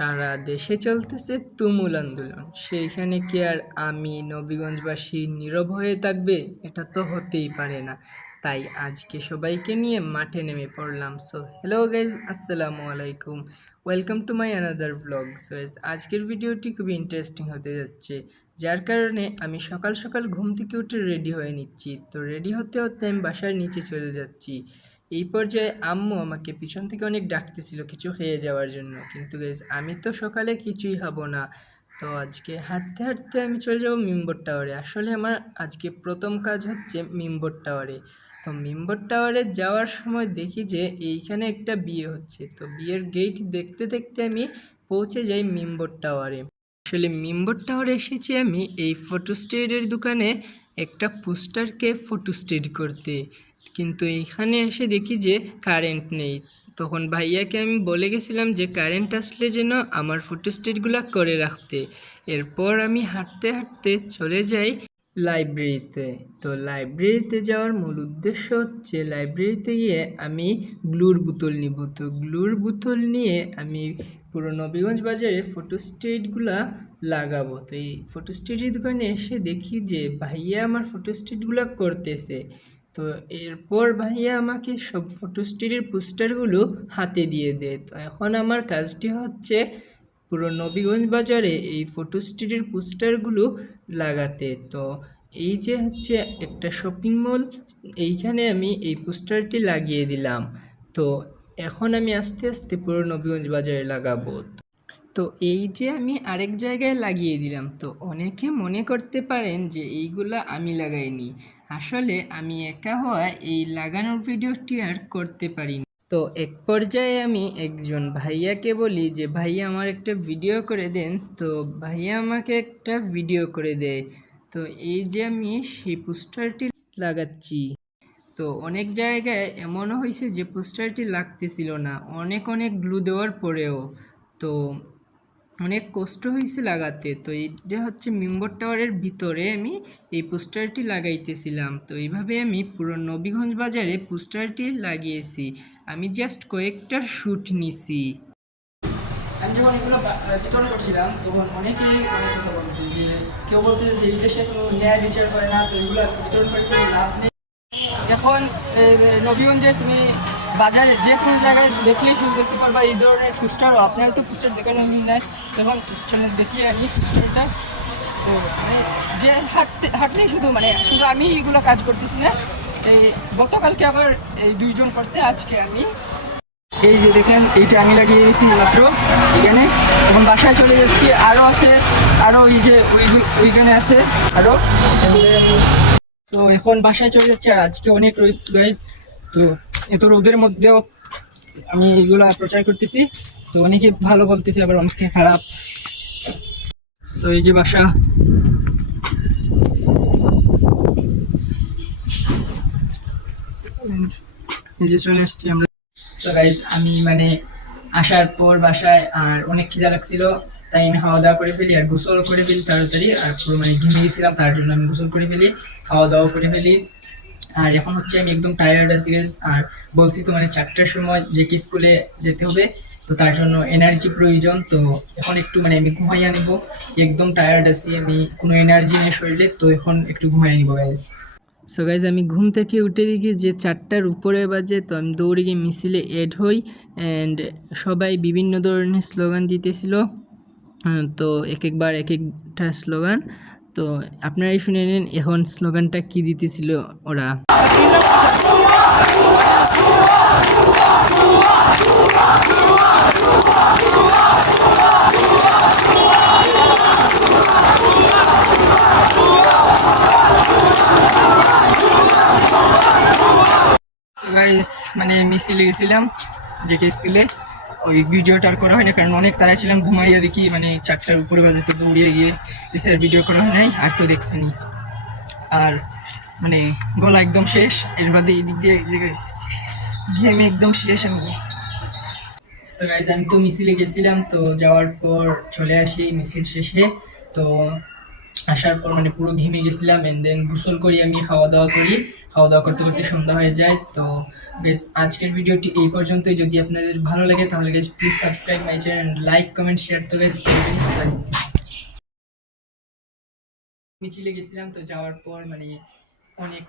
সারা দেশে চলতেছে তুমুল আন্দোলন, সেইখানে কি আর আমি নবীগঞ্জবাসী নীরব হয়ে থাকবে? এটা তো হতেই পারে না। তাই আজকে সবাইকে নিয়ে মাঠে নেমে পড়লাম। সো হ্যালো গাইজ, আসসালামু আলাইকুম, welcome to my another blog. So আজকের ভিডিওটি খুবই ইন্টারেস্টিং হতে যাচ্ছে, যার কারণে আমি সকাল সকাল ঘুম থেকে উঠে রেডি হয়ে নিচ্ছি। তো রেডি হতে হতে আমি বাসার নিচে চলে যাচ্ছি। এই পর্যায়ে আম্মু আমাকে পিছন থেকে অনেক ডাকতেছিল কিছু খেয়ে যাওয়ার জন্য, কিন্তু গাইজ আমি তো সকালে কিছুই খাবো না। তো আজকে হাঁটতে হাঁটতে আমি চলে যাবো মেম্বার টাওয়ারে। আসলে আমার আজকে প্রথম কাজ হচ্ছে মেম্বার টাওয়ারে। তো মেম্বার টাওয়ারে যাওয়ার সময় দেখি যে এইখানে একটা বিয়ে হচ্ছে। তো বিয়ের গেট দেখতে দেখতে আমি পৌঁছে যাই মেম্বার টাওয়ারে। আসলে মেম্বার টাওয়ারে এসেছি আমি এই ফটো স্টেটের দোকানে একটা পোস্টারকে ফটো স্টেট করতে, কিন্তু এখানে এসে দেখি যে কারেন্ট নেই। তখন ভাইয়াকে আমি বলে গেছিলাম যে কারেন্ট আসলে যেন আমার ফটো স্টেটগুলো করে রাখতে। এরপর আমি হাঁটতে হাঁটতে চলে যাই লাইব্রেরিতে। তো লাইব্রেরিতে যাওয়ার মূল উদ্দেশ্য হচ্ছে লাইব্রেরিতে গিয়ে আমি গ্লুর বোতল নিব। তো গ্লুর বোতল নিয়ে আমি পুরো নবীগঞ্জ বাজারে ফটো স্টেটগুলা লাগাবো। তো এই ফটো স্টেটের দোকানে এসে দেখি যে ভাইয়া আমার ফটো স্টেটগুলো করতেছে। তো এরপর ভাইয়া আমাকে সব ফটো স্টেটের পোস্টারগুলো হাতে দিয়ে দেয়। তো এখন আমার কাজটি হচ্ছে পুরো নবীগঞ্জ বাজারে এই ফটো স্টেটের পোস্টারগুলো লাগাতে। তো এই যে হচ্ছে একটা শপিং মল, এইখানে আমি এই পোস্টারটি লাগিয়ে দিলাম। তো এখন আমি আস্তে আস্তে পুরো নবীগঞ্জ বাজারে লাগাবো। তো এই যে আমি আরেক জায়গায় লাগিয়ে দিলাম। তো অনেকে মনে করতে পারেন যে এইগুলা আমি লাগাইনি। আসলে আমি একা হওয়া এই লাগানোর ভিডিওটি আর করতে পারিনি। তো এক পর্যায়ে আমি একজন ভাইয়াকে বলি যে ভাইয়া আমার একটা ভিডিও করে দেন। তো ভাইয়া আমাকে একটা ভিডিও করে দেয়। তো এই যে আমি সেই পোস্টারটি লাগাচ্ছি। তো অনেক জায়গায় এমনও হয়েছে যে পোস্টারটি লাগতেছিল না, অনেক অনেক গ্লু দেওয়ার পরেও। তো অনেক কষ্ট হয়েছে লাগাতে। তো এইটা হচ্ছে মেম্বার টাওয়ারের ভিতরে আমি এই পোস্টারটি লাগাইতেছিলাম। তো এইভাবে আমি পুরো নবীগঞ্জ বাজারে পোস্টারটি লাগিয়েছি। আমি জাস্ট কয়েকটা শ্যুট নিছি। আমি যখন এগুলো বিতরণ করছিলাম তখন অনেকেই অনেক কথা বলছে যে কেউ বলতে যে এই দেশে কোনো ন্যায় বিচার হয় না, তো এগুলো বিতরণ করে কোনো লাভ নেই। এখন নবীগঞ্জে তুমি বাজারে যে কোনো জায়গায় দেখলেই শুধু দেখতে পারবা এই ধরনের পোস্টারও। আপনারা তো পোস্টার দেখানো নাই, তখন চলে দেখিয়ে আমি পোস্টারটা। তো মানে যে হাঁটলেই শুধু শুধু আমি এগুলো কাজ করতেছি না, এই গতকালকে আবার এই দুইজন করছে, আজকে আমি এই যে দেখেন এইটা আমি লাগিয়ে গেছি মাত্র এখানে। এখন বাসায় চলে যাচ্ছি, আরও আছে, আরও এই যে ওইখানে আছে আরও। তো এখন বাসায় চলে যাচ্ছে। আর আজকে অনেক রোদ গাইজ। তো এত রোদের মধ্যেও আমি এগুলো প্রচার করতেছি। তো অনেকে ভালো বলতেছে, আবার অনেকে খারাপ। তো এই যে বাসা, এই যে চলে আসছি আমরা। সো গাইজ আমি আসার পর বাসায় আর অনেক খিদা লাগছিল, তাই আমি খাওয়া দাওয়া করে ফেলি আর গোসল করে ফেলি তাড়াতাড়ি। আর পুরো ঘেমে গেছিলাম, তার জন্য আমি গোসল করে ফেলি, খাওয়া দাওয়া করে ফেলি। আর এখন হচ্ছে আমি একদম টায়ার্ড আছি গাইজ। আর বলছি তো 4টার সময় যে কি স্কুলে যেতে হবে, তো তার জন্য এনার্জি প্রয়োজন। তো এখন একটু আমি ঘুমাইয়া নেব, একদম টায়ার্ড আছি, আমি কোনো এনার্জি নেই শরীরে। তো এখন একটু ঘুমাইয়া নিব গাইজ। সো গাইজ আমি ঘুম থেকে উঠে দেখি যে 4টার উপরে বাজে। তো আমি দৌড়ে গিয়ে মিছিলে এড হই অ্যান্ড সবাই বিভিন্ন ধরনের স্লোগান দিতেছিল। তো এক একবার এক একটা স্লোগান। তো আপনারাই শুনে নিন এখন স্লোগানটা কি দিতেছিল ওরা। গাইস মিছিলে গেছিলাম যে কে স্কুলে, ওই ভিডিওটা আর করা হয় না, কারণ অনেক তারা ছিলাম, ঘুমাইয়া দেখি 4টার উপরে বাজে। তো দৌড়িয়ে গিয়ে স্যার ভিডিও করা হয় নাই, আর তো দেখছেনি। আর গলা একদম শেষ, এর বাদে এই দিক দিয়ে যে গাইস ঘেমে একদম শেষ আমি। সো গাইস আমি তো মিছিলে গেছিলাম। তো যাওয়ার পর চলে আসি মিছিল শেষে। তো আসার পর মানে পুরো ঘেমে গেছিলাম, এন্ড দেন গোসল করি, আমি খাওয়া দাওয়া করি, খাওয়া দাওয়া করতে করতে সন্ধ্যা হয়ে যায়। তো বেশ, আজকের ভিডিওটি এই পর্যন্তই। যদি আপনাদের ভালো লাগে তাহলে guys please subscribe my channel, like comment share. তো গাইজ মিছিলে গেছিলাম, তো যাওয়ার পর মানে অনেক